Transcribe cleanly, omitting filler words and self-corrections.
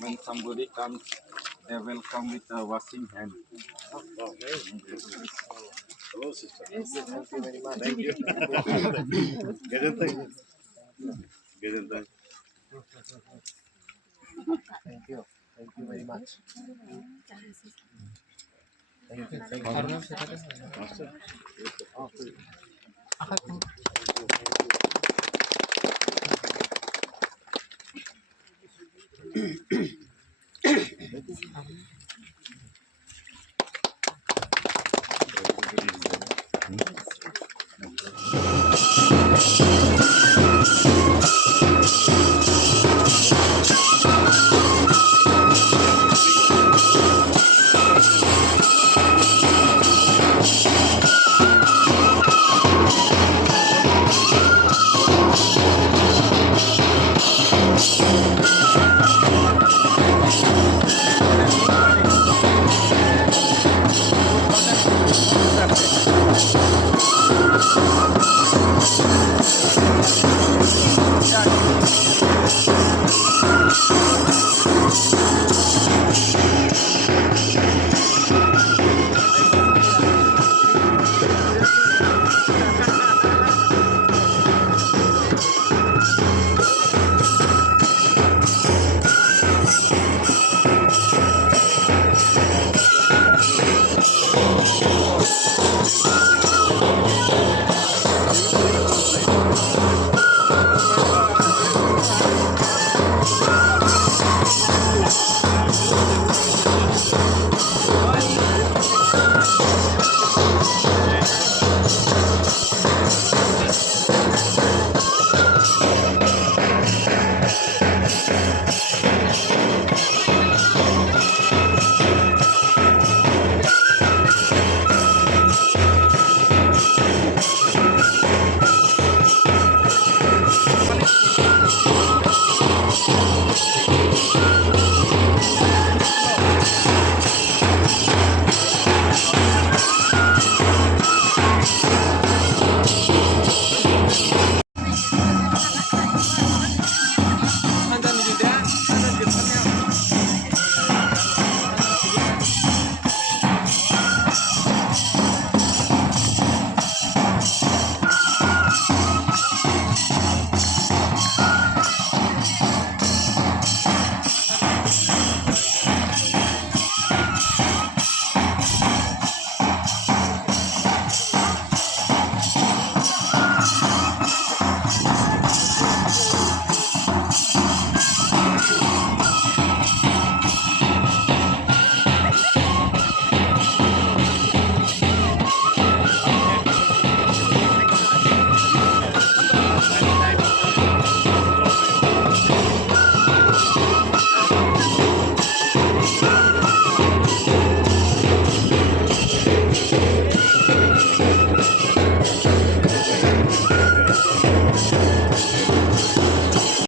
when somebody comes, they will come with a washing hand. Okay. Hello, sister. Thank you very much. Thank you. Get in there. Get in there. Thank you. Thank you very much. Thank you. Thank you. Master. Oh, please.